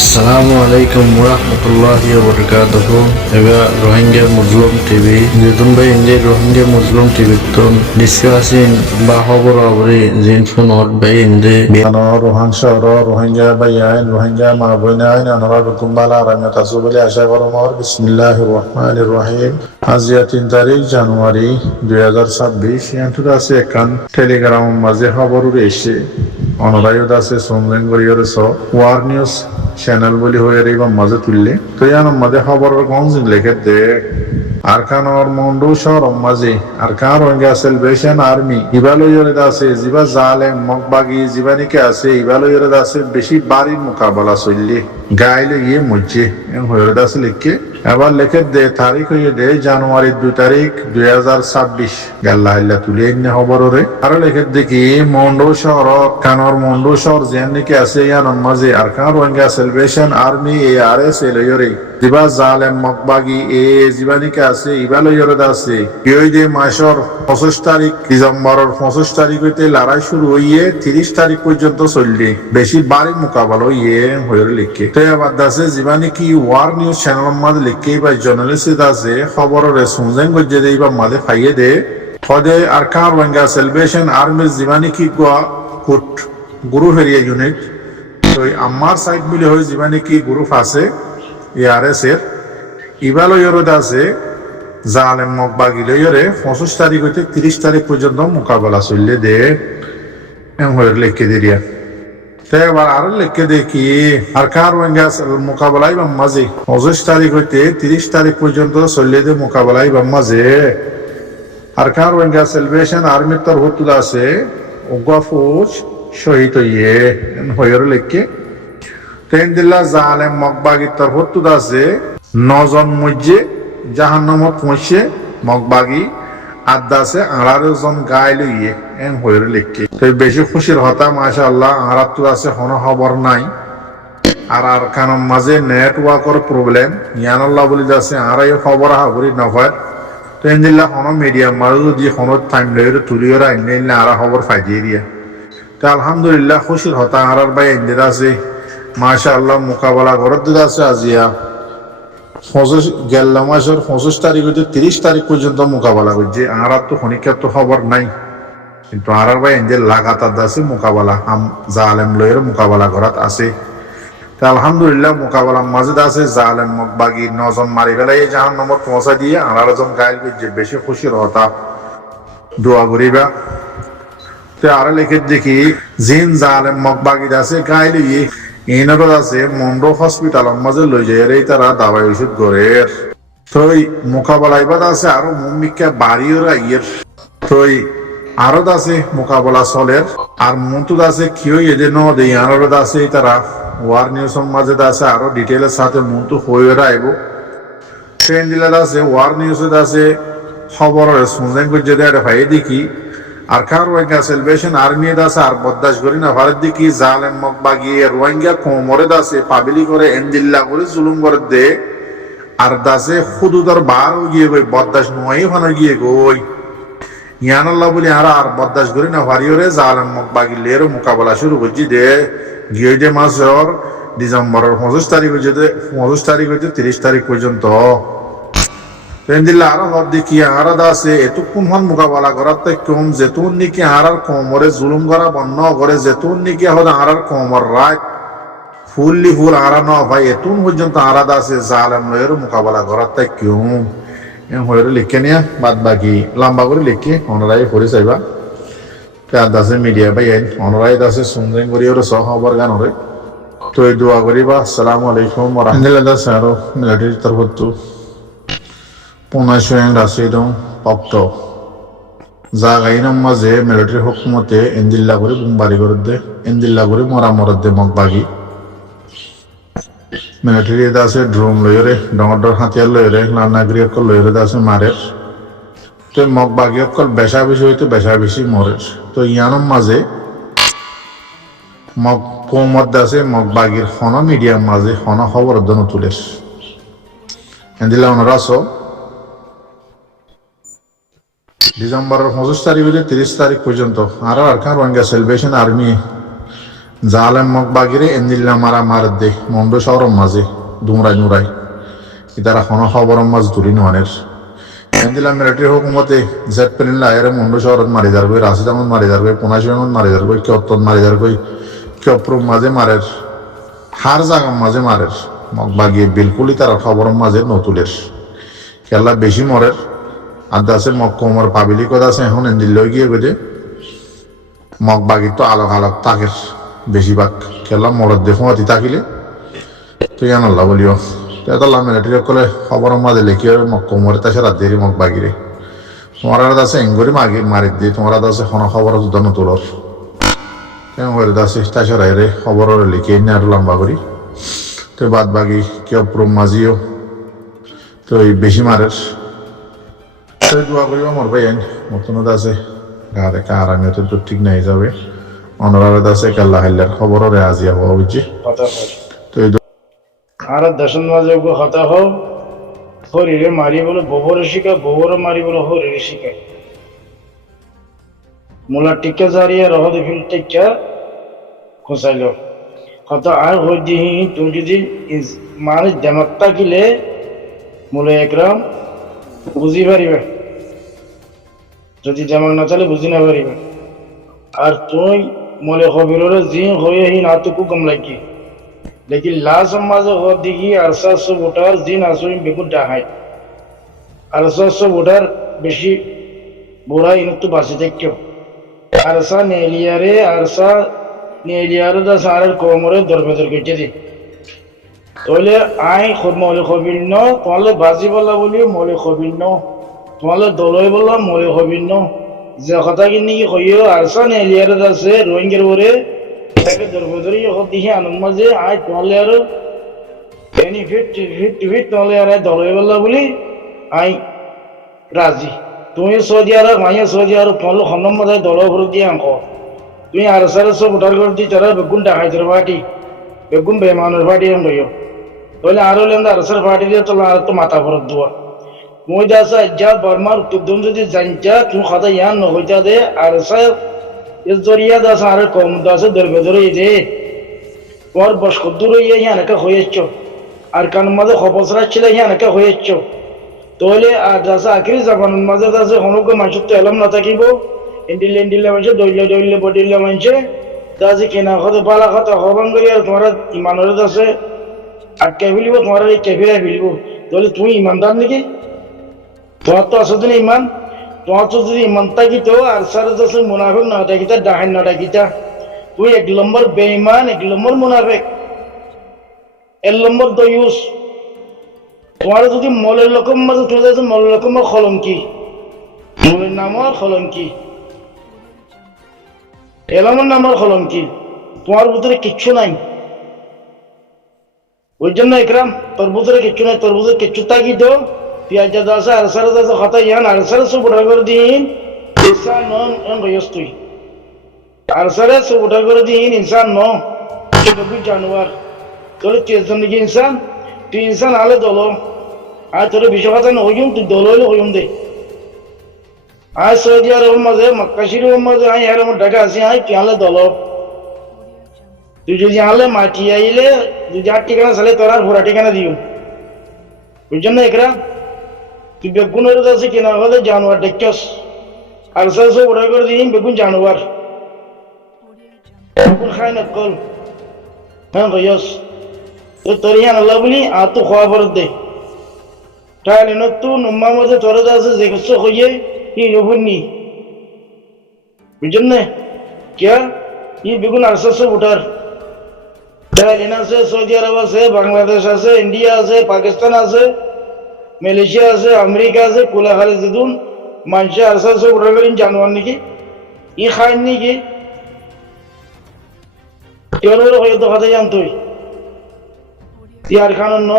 Assalamu alaikum warahmatullahi wabarakatuh. Ega Rohingya Muslim TV. Jitun bhai inje Rohingya Muslim TV ton discussing bahobor abri jin phone or bhai inje biano Rohingya Rohingya bhai ain Rohingya ma boina ain anara kumbala ramya tasubali asha koromor Bismillahirrahmanirrahim. Azia 3 তারিখ জানুয়ারি 2026 yantuda ase ekan telegram maze hoborur eshe অনরায়ুদ আছে সোমরেঙ্গরিয়র স war news channel বলি হয়ে রে মাঝে তুললে তো ইয়ান মাঝে খবরের কনজিন লেখে দে আরকানর মন্ডু শহর মাঝে আরকান রোহিঙ্গা সেলিব্রেশন আর্মি ইভালুয়ের আছে জিবা জালেম মকবাগি জিবানিকে আছে ইভালুয়ের আছে বেশি বাড়ির মোকাবেলা চললে গাইলে গিয়ে মজ্জে হয়ে আছে লিখে এবার লেখে দে তারিখ হয়ে দে জানুয়ারি 2 তারিখ 2026 গাল্লা হাল্লা তুলে এনে খবরে আর লেখে দেখি মন্ডু শহর কানর মন্ডু শহর জেননিকে আছে ইয়ান মাঝে Arakan Rohingya salvation army ARS এলয়রে জিবা জালেম মকবাগি জিবানিকে আছে ইভালুয়ের আছে এই যে মাসের 25 তারিখ ডিসেম্বরের 25 তারিখ হইতে লড়াই শুরু হইয়ে 30 তারিখ পর্যন্ত চললে বেশি বাড়ি মোকাবেলা হয়ে লিখে তো আবার আছে জীবানি কি ওয়ার নিউজ চ্যানেল মাঝে লিখে বা জার্নালিস্ট আছে খবরের শুনছেন গজে দেই বা মাঝে খাইয়ে দে ফদে আরকান রোহিঙ্গা সেলিব্রেশন আর্মি জীবানি কি কোট গুরু হেরিয়া ইউনিট তো আমার সাইড মিলে হয় জীবানি কি গ্রুপ আছে ARS এর ইভালুয়ের আছে জালেম মকবাগি লইরে 25 তারিখ হইতে 30 তারিখ পর্যন্ত মোকাবেলা চললে দে হয়ে লিখে দিরিয়া তো এবার আরো লিখে দেখি আরকান রোহিঙ্গা মোকাবেলাই বা মাঝে 25 তারিখ হইতে 30 তারিখ পর্যন্ত চললে দে মোকাবেলাই বা মাঝে আরকান রোহিঙ্গা সেলিব্রেশন আর্মির তরফ আছে উগা ফৌজ শহীদ হয়ে লিখে তেন্দিল্লা জালেম মকবাগির তরফ আছে 9 জন মধ্যে জাহান্নামত পৌঁছে মকবাগি আদা আছে 18 জন গায়ে লইয়ে হয়ে লিখে তো বেশি খুশির হতা মাশাআল্লাহ আরাত আছে কোনো খবর নাই আর কারণ মাঝে নেটওয়ার্কের প্রবলেম ইয়ানাল্লাহ বলি আছে আর এই খবর হাবরি নফার তেন্দিল্লা কোনো মিডিয়া মাঝে যদি কোনো টাইম লইরে তুলিওরা আইনে আর খবর ফাইদিয়ে দিয়া তো আলহামদুলিল্লাহ খুশির হতা আর ভাই ইন্দিরা আছে মাশাআল্লাহ মোকাবেলা করতে আছে আজিয়া 25 মাসের 25 তারিখ হইতে 30 তারিখ পর্যন্ত মোকাবেলা করছে আর তো খনিকার তো খবর নাই কিন্তু আর ভাই ইন্দির লাগাতার আছে মোকাবেলা জালেম লয়ের মোকাবেলা করাত আছে তো আলহামদুলিল্লাহ মোকাবেলা মাঝে আছে জালেম মকবাগি 9 জন মারি ফেলাই জাহান্নামত পৌঁছা দিয়ে 18 জন গায়েল করছে বেশি খুশির হতা দোয়া করিবা তো আর লিখে দেখি জিন জালেম মকবাগি আছে গায়েল ইনার আছে মন্ডো হসপিটালের মাঝে লই যায় রে তারা দাবাই ওষুধ করে তো মোকাবেলা এবার আছে আরো মুমিকা বাড়িওরা তো আরো আছে মোকাবেলা চলের আর মন্তুদ আছে কিও এদের নদী আরো আছে তারা ওয়ার নিউজের মাঝে আছে আরো ডিটেইলের সাথে মন্তু হয়ে আইব ট্রেন দিলার আছে ওয়ার নিউজে আছে খবরের শুনলেন যে এটা ভাই দেখি আরকান রোহিঙ্গা সেলিব্রেশন আর্মি আছে আর বদাস করি না ভারত দিকে জালেম মকবাগি রোহিঙ্গা কোমরে আছে পাবলি করে এন্দিল্লা করে জুলুম করে দে আর দাসে খুদুদর বার গিয়ে গই বদাস নয় ভানো গিয়ে গই ইয়ানাল্লাহ বলি আর বদাস করি না ভারিওরে জালেম মকবাগি লের মোকাবেলা শুরু করছি দে গিয়ে দে মাসের ডিসেম্বরের 25 তারিখ হইতে 30 তারিখ পর্যন্ত তেন্দিল্লা আরো হব দেখি আর আছে এতক্ষণ হন মোকাবেলা করার তাই কম যেতুন নাকি আর কোমরে জুলুম করা বন্ধ করে যেতুন নাকি হল আর কোমর রাত ফুললি ফুল আর ন ভাই এতুন পর্যন্ত আলাদা আছে জালেম লয়ের মোকাবেলা করার তাই কম হয়ে লিখে নিয়া বাদ বাকি লম্বা করে লিখে অনরাই করে চাইবা আছে মিডিয়া ভাই অনরাই আছে সুন্দর করি ওর সহ খবর গান হরে তো এই দোয়া করিবা আসসালামু আলাইকুম ওয়া রাহমাতুল্লাহি ওয়া বারাকাতুহু মিলিটারি তরফ পুনাশোয়েং রাশিদং পক্ত জাগাইনাম মাঝে মিলিটারি হুকুমতে এন্দিল্লা করে বুমবারি করে দে এন্দিল্লা করে মরা দে মকবাগি মিলিটারি আছে ড্রোন লইরে ডর হাতিয়ার লইরে নানাগরি অকল লইরে আছে মারে তো মকবাগি অকল বেশা বেশি হইতে বেশা বেশি মরে তো ইয়ানম মাঝে কৌমত আছে মকবাগির হন মিডিয়াম মাঝে হন খবর দন তুলে এন্দিল্লা অনরাস ডিসেম্বরের 25 তারিখ হইতে 30 তারিখ পর্যন্ত আর আরকান রোহিঙ্গা সেলিব্রেশন আর্মি জালেম মগ বাগিরে এন্দিল্লা মারা মার দে মন্ড শহরম মাঝে দুমরাই নুরাই ইতারা হন খবরম মাছ ধরি নোয়ানের এন্দিল্লা মিলিটারি হুকুমতে জেট পেলিল্লা এর মন্ড শহরত মারি যার গই রাশিদামত মারি যার গই পুনাশিমত মারি যার গই কিয়ত্তত মারি যার গই কিয়প্রুম মাঝে মারের হার জাগাম মাঝে মারের মগ বাগিয়ে বিলকুলই তারা খবরম মাঝে নতুলের খেলা বেশি মরের আদা আছে মগ কোমর পাবিলি কথা আছে এখন এন্দিল্লা গিয়ে গেছে মগ বাগির তো আলোক আলোক তাকের বেশিরভাগ খেলা মরদ দেখো অতি থাকিলে তুই আনাল্লা বলিও তাল্লাহ মিলিটারি কলে খবর মাঝে লেখি মগ কোমরে তাছে রাত দিয়ে মগ বাগিরে তোমার আছে এঙ্গরি মারি দিয়ে তোমার আছে কোনো খবর দুধ নতুলর কেমন করে আছে তাছে রে খবর লিখে এনে আর লম্বা করি তো বাদ বাকি কেউ প্রম মাঝিও তো এই বেশি মারের দোয়া করিব মর ভাই আইন মতনত আছে গা দেখা আরামিও তো ঠিক নাই যাবে অনরারত আছে কাল্লা হাল্লার খবরের আজি হওয়া বুঝছি তো এই আর দশন মাঝে হতা হও হরিরে মারি বলে গোবরে শিখা গোবর মারি বলে হরিরে শিখা মূলা টিকা জারিয়া রহদে ফিল টিকা খোসাইল হতা আর হই দিহি তুমি যদি মানে জামাত্তা কিলে মূলে একরাম বুঝি পারিবে যদি জামাক না চলে বুঝি না পারিবে আর তুই মলে খবিরের জিন হয়ে হি না তো কম লাগি लेकिन लास्ट माजे हो दिगी अरसा सो वोटर जिन আসুই বেগুন ডাহাই अरसा सो वोटर বেশি বুড়া ইনতু বাসে দেখো अरसा নেলিয়ারে দা সারের কোমরে দরবেদর গেছে দি তোলে আই খুব মলে খবিন্ন তোলে বাজি বলা বলি মলে খবিন্ন তোলে দলই বলা মলে খবিন্ন যে কথা কিনি কি কইও अरसा নেলিয়ারে দাসে রোহিঙ্গার ওরে তাকে দরবেদরি হদিহি আনন্দ মাঝে আই তোলে আর বেনিফিট তোলে আর দলই বলা বলি আই রাজি তুমি সৌদি আরব মাইয়া সৌদি আরব তোলে হন্নম মাঝে দল ভর দিয়ে আঙ্ক তুমি अरसा সব ভোটার করে দি তারা বেগুন ডাকাইতের পার্টি বেগুন বেমানের পার্টি এম লইও তাহলে আরো লেন अरसा পার্টি দিয়ে তোলা আর তো মাথা ভরত দেওয়া মই দাসা যা বর্মার তুদম যদি জানতা তুমি কথা ইয়ান ন হইতা দে अरसा इस जरिया दास आरे कौम दास दरबेदरे दे और बशकुदुर ये याना का होयच्चो अरकान मजे खपसरा छिले याना का होयच्चो तोले आ दास आखिरी जबान मजे दास होनो को मानछ तो एलम न ताकिबो इंडिले मानछ दोइले बडिले मानछ दास केना खद बाला खत हबन गरिया तुम्हारा ईमानर दास अटके बिलिबो तुम्हारा केफिरा बिलिबो तोले तुम ईमानदार नकी तो असदने ईमान তোমার তো যদি ইমানতা কি তো আর সারা দশ মুনাফিক না ডাকিতা ডাহান না ডাকিতা তুই এক নম্বর বেঈমান এক নম্বর মুনাফিক এক নম্বর দয়ুস তোমার যদি মলের রকম মাঝে চলে যাচ্ছে মলের রকম খলঙ্কি মলের নামর খলঙ্কি এলামের নামর খলঙ্কি তোমার ভিতরে কিচ্ছু নাই ওই জন্য একরাম তোর ভিতরে কিচ্ছু নাই তোর ভিতরে কিচ্ছু থাকি তো পিয়াজা দাসা अरसा दासा खाता यान अरसा सो बुढ़ा कर दीन इंसान नॉन एन गयस्तुई अरसा सो बुढ़ा कर दीन इंसान नो तो भी जानवर তোর তেজন কি इंसान তুই इंसान আলে দলো আর তোর বিষয় কথা না হইম তুই দলো হইম দে আজ সৌদি আরব মাঝে মক্কা শরীফ মাঝে আই এর মধ্যে ঢাকা আসি আই পিয়ালে দলো তুই যদি আলে মাটি আইলে দুই চার ঠিকানা সালে তোর আর পুরা ঠিকানা দিও বুঝছেন না একরা তুই বেগুনের কাছে কিনা হলে জানোয়ার দেখছস अरसा से उड़ा कर दी बेगुन जानवर बेगुन खाए नकल हाँ गयस तो तरियान अल्लाह बोली आ तो ख्वा भर दे ताले न तू नुम्मा मजे तोरा दासे जेकसो होये ये योबुनी बुझन ने क्या ये बेगुन अरसा से उठार ताले ना से सऊदी अरब से बांग्लादेश से इंडिया से पाकिस्तान से মালয়েশিয়া আছে আমেরিকা আছে কোলা খালে যেদুন মানুষে अरसा से उड़ा कर जानवर नाকি ই খায় নাকি তোর হয়তো কথা জান তুই আর খানোর ন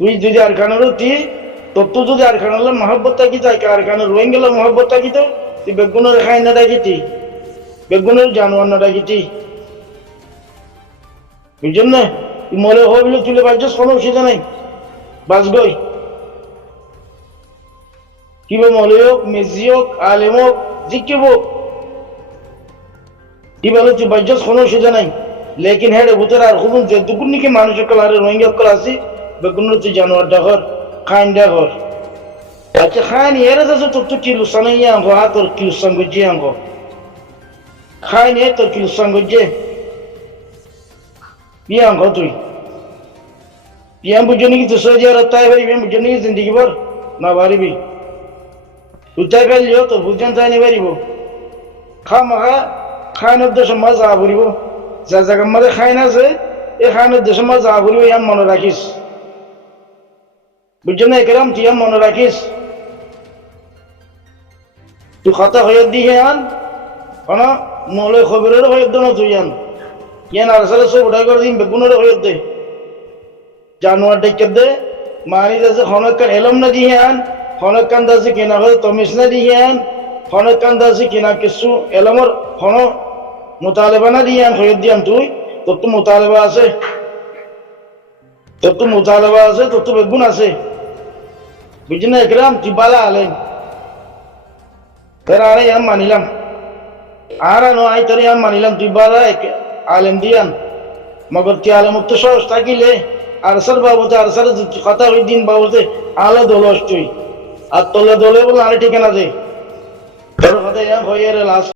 তুই যদি আর খানোর তোর তো যদি আর খানোর মহব্বত থাকি তাই আর খানোর রোহিঙ্গা মহব্বত থাকি তো তুই বেগুনের খাই না ডাকিতি বেগুনের জানোয়ার না ডাকিতি বুঝছেন না মলে হইলে তুলে বাজছ কোনো অসুবিধা নাই বাজগই কিবা মলে হোক মেজি হোক আলেম হোক জিকে হোক বলে তুই বাইজস কোনো অসুবিধা নাই লেকিন হেড ভূতের আর খুব যেটুকুন নাকি মানুষ সকল আর রোহিঙ্গা সকল আছি বেগুন তুই জানোয়ার ডাকর খাইন ডাকর আচ্ছা খাইন এর আছে তোর তো কিলুসান ইয়ে আঙ্গো হা তোর কিলুসান গজ্জি আঙ্গো খাইন এ তোর কিলুসান গজ্জে ইয়ে আঙ্গো তুই ইয়াম বুঝো নাকি তুই সৌদি আরব তাই পারিবি বুঝো নাকি জিন্দগি ভর না পারিবি তুই তাই পারলিও তোর বুঝান তাই নি পারিব খা মাখা খাইনের দেশে মজা ঘুরিব যা জায়গার মধ্যে খাইন আছে এই খাইনের দেশে মজা ঘুরিব ইয়াম মনে রাখিস বুঝছো না একরাম তুই ইয়াম মনে রাখিস তুই কথা হয়ে দিয়ে আন কেন মলে খবরের হয়ে দো না তুই আন ইয়ান আর সালে সব উঠাই করে দিন বেগুনের হয়ে দে জানোয়ার ডেকে দে মারি দাসে হনকান এলম না দিয়ে আন হনকান দাসে কিনা হয়ে তমিস না দিয়ে আন হনকান দাসে কিনা কিছু এলমর হন মুতালেবা না দিয়ে আন হয়ে দিয়ান তুই তোর তো মুতালেবা আছে তোর তো বেগুন আছে বুঝলি না একরাম তুই বালা আলেন তোর আরে ইয়াম মানিলাম আর নো আই তোর ইয়াম মানিলাম তুই বালা আলেম দিয়ান মগর তুই আলেম তো সহজ থাকিলে আর স্যার বাবুতে আর স্যার কথা ওই দিন বাবুতে আলো দোলস তুই আর তোলে দোলে বলে আরে ঠিকানা দে তোর কথা ইয়াম হয়ে লাস্ট